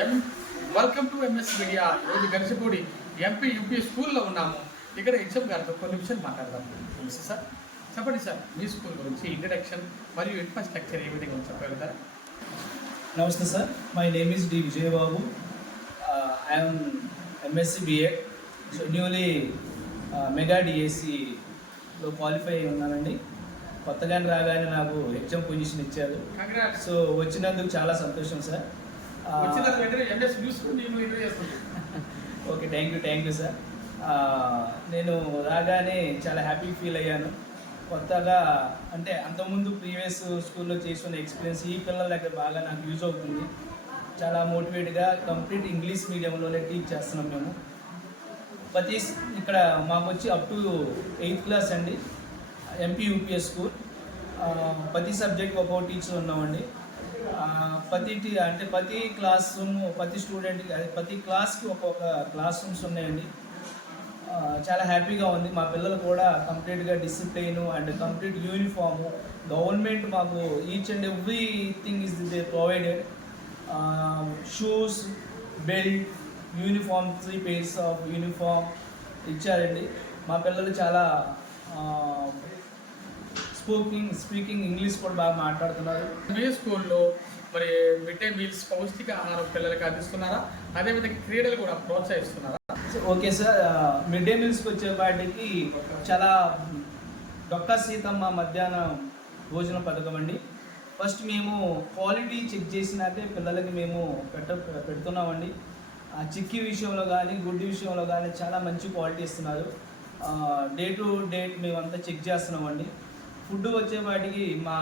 M welcome to MS media. ఈరోజు గరిసిపూడి MP UP స్కూల్లో ఉన్నాము. ఇక్కడ హెచ్ఎం గారితో కొన్ని విషయాలు మాట్లాడదాం. నమస్తే సార్, చెప్పండి సార్, మీ స్కూల్ గురించి ఇంట్రడక్షన్ మరియు ఇన్ఫ్రాస్ట్రక్చర్ ఏ విధంగా చెప్పగలుగుతారా? నమస్తే sir, my name is D Vijayababu. I'm MSc BEd, newly mega డిఎస్సిలో క్వాలిఫై అయి ఉన్నానండి. కొత్తగానే రాగానే నాకు హెచ్ఎం పొజిషన్ ఇచ్చారు. సో వచ్చినందుకు చాలా సంతోషం sir. Okay, thank you sir. నేను రాగానే చాలా హ్యాపీ ఫీల్ అయ్యాను. కొత్తగా అంటే అంతకుముందు ప్రీవియస్ స్కూల్లో చేసిన ఎక్స్పీరియన్స్ ఈ పిల్లల దగ్గర బాగా నాకు యూజ్ అవుతుంది. చాలా మోటివేట్గా కంప్లీట్ ఇంగ్లీష్ మీడియంలోనే టీచ్ చేస్తున్నాం మేము. ఇక్కడ మాకు వచ్చి అప్ టు 8th క్లాస్ అండి, ఎంపీ యూపీఎస్ స్కూల్. ప్రతి సబ్జెక్ట్ ఒక్కొక్క టీచర్ ఉన్నామండి. ప్రతి క్లాస్ రూమ్, ప్రతి స్టూడెంట్కి ప్రతి క్లాస్కి ఒక్కొక్క క్లాస్ రూమ్స్ ఉన్నాయండి. చాలా హ్యాపీగా ఉంది. మా పిల్లలు కూడా కంప్లీట్గా discipline and complete uniform. Government మాకు each and everything is they provided. Shoes, belt, uniform, 3 pairs of uniform ఇచ్చారండి. మా పిల్లలు చాలా స్పీకింగ్ ఇంగ్లీష్ కూడా బాగా మాట్లాడుతున్నారు. మీ స్కూల్లో మరి మిడ్ డే మీల్స్ పౌష్టిక ఆహారం పిల్లలకి అందిస్తున్నారా? అదేవిధంగా క్రీడలు కూడా ప్రోత్సహిస్తున్నారా? ఓకే సార్, మిడ్ డే మీల్స్కి వచ్చేపాటికి చాలా డొక్కా సీతమ్మ మధ్యాహ్న భోజన పథకం అండి. ఫస్ట్ మేము క్వాలిటీ చెక్ చేసినాకే పిల్లలకి మేము పెడుతున్నామండి. చిక్కీ విషయంలో కానీ గుడ్డి విషయంలో కానీ చాలా మంచి క్వాలిటీ ఇస్తున్నారు. డే టు డే మేమంతా చెక్ చేస్తున్నామండి. ఫుడ్ వచ్చేపాటికి మా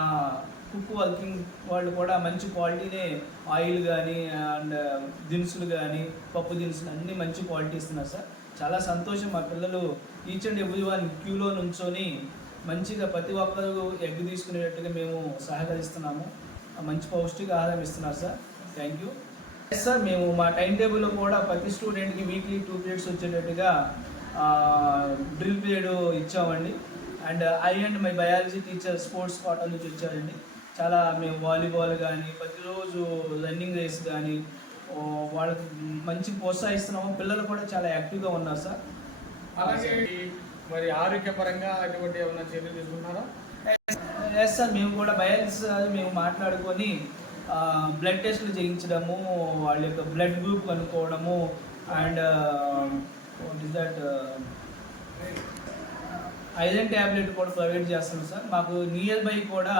కుక్ వర్కింగ్ వాళ్ళు కూడా మంచి క్వాలిటీనే, ఆయిల్ కానీ అండ్ దినుసులు కానీ పప్పు దినుసులు అన్నీ మంచి క్వాలిటీ ఇస్తున్నారు సార్. చాలా సంతోషం. మా పిల్లలు ఈచ్ అండ్ ఎవ్రీ వన్ క్యూలో నుంచొని మంచిగా ప్రతి ఒక్కరు ఎగ్ తీసుకునేటట్టుగా మేము సహకరిస్తున్నాము. మంచి పౌష్టిక ఆహారం ఇస్తున్నారు సార్. Thank you sir. మేము మా టైం టేబుల్లో కూడా ప్రతి స్టూడెంట్కి వీక్లీ 2 periods వచ్చేటట్టుగా డ్రిల్ పీరియడ్ ఇచ్చామండి. And my biology teacher sports quota నుంచి వచ్చారండి. చాలా మేము వాలీబాల్ కానీ ప్రతిరోజు రన్నింగ్ రేస్ కానీ వాళ్ళకి మంచి ప్రోత్సహిస్తున్నాము. పిల్లలు కూడా చాలా యాక్టివ్గా ఉన్నారు సార్. అలాగే మరి ఆరోగ్యపరంగా అటువంటి ఏమైనా చర్యలు తీసుకున్నారా? ఎస్ సార్, మేము కూడా బయాలజీ సార్ మేము మాట్లాడుకొని బ్లడ్ టెస్ట్లు చేయించడము, వాళ్ళ యొక్క బ్లడ్ గ్రూప్ కనుక్కోవడము and what is that iron tablet కూడా ప్రొవైడ్ చేస్తున్నాం సార్. మాకు నియర్ బై కూడా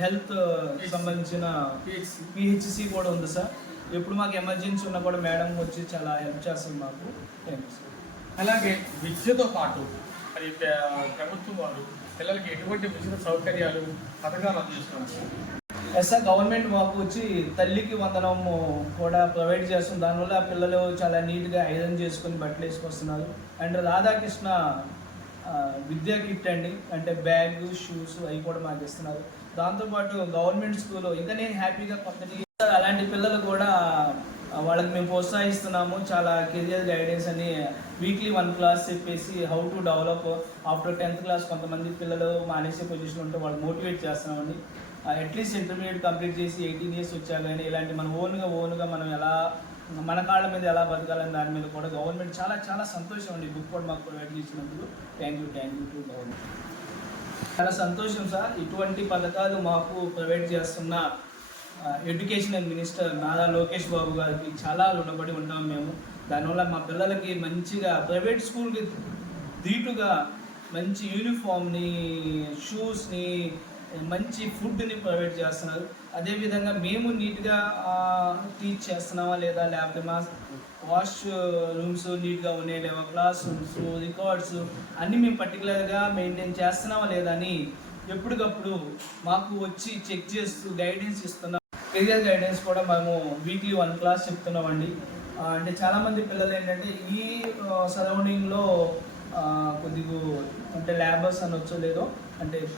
హెల్త్ సంబంధించిన పిహెచ్సి కూడా ఉంది సార్. ఎప్పుడు మాకు ఎమర్జెన్సీ ఉన్నా కూడా మేడం వచ్చి చాలా హెల్ప్ చేస్తుంది మాకు. అలాగే విద్యతో పాటు మరి ప్రభుత్వం వారు పిల్లలకి ఎటువంటి విద్యుత్ సౌకర్యాలు పథకాలు అందిస్తున్నారు? ఎస్ సార్, గవర్నమెంట్ మాకు వచ్చి తల్లికి వందనం కూడా ప్రొవైడ్ చేస్తుంది. దానివల్ల పిల్లలు చాలా నీట్గా ఐరన్ చేసుకుని బట్టలు వేసుకొస్తున్నారు. అండ్ రాధాకృష్ణ విద్యా కిట్ అండి, అంటే బ్యాగ్, షూస్ అవి కూడా మాకు ఇస్తున్నారు. దాంతోపాటు గవర్నమెంట్ స్కూల్లో ఇంకా నేను హ్యాపీగా అలాంటి పిల్లలు కూడా వాళ్ళకి మేము ప్రోత్సహిస్తున్నాము. చాలా కెరియర్ గైడెన్స్ అని వీక్లీ 1 class చెప్పేసి how to develop after 10th class. కొంతమంది పిల్లలు మానేసే పొజిషన్ ఉంటే వాళ్ళు మోటివేట్ చేస్తున్నామండి. అట్లీస్ట్ ఇంటర్మీడియట్ కంప్లీట్ చేసి 18 years వచ్చాక కానీ ఇలాంటి మన ఓన్గా మనం ఎలా మన కాళ్ళ మీద ఎలా బతకాలని దాని మీద కూడా గవర్నమెంట్ చాలా సంతోషం అండి. బుక్ కూడా మాకు ప్రొవైడ్ చేసినందుకు థ్యాంక్ యూ టు గవర్నమెంట్. చాలా సంతోషం సార్. ఇటువంటి పథకాలు మాకు ప్రొవైడ్ చేస్తున్న ఎడ్యుకేషన్ మినిస్టర్ నారా లోకేష్ బాబు గారికి చాలా రుణపడి ఉంటాం మేము. దానివల్ల మా పిల్లలకి మంచిగా ప్రైవేట్ స్కూల్కి ధీటుగా మంచి యూనిఫామ్ని, షూస్ని, మంచి ఫుడ్ని ప్రొవైడ్ చేస్తున్నారు. అదేవిధంగా మేము నీట్గా టీచ్ చేస్తున్నామా లేదా, లేకపోతే మా వాష్ రూమ్స్ నీట్గా ఉన్నాయి లేవా, క్లాస్ రూమ్స్, రికార్డ్స్ అన్నీ మేము పర్టికులర్గా మెయింటైన్ చేస్తున్నామా లేదా అని ఎప్పటికప్పుడు మాకు వచ్చి చెక్ చేస్తూ గైడెన్స్ ఇస్తున్నాం. కెరియర్ గైడెన్స్ కూడా మేము వీక్లీ 1 class చెప్తున్నామండి. అంటే చాలామంది పిల్లలు ఏంటంటే ఈ సరౌండింగ్లో కొద్దిగా అంటే ల్యాబర్స్ అనొచ్చో లేదో అంటే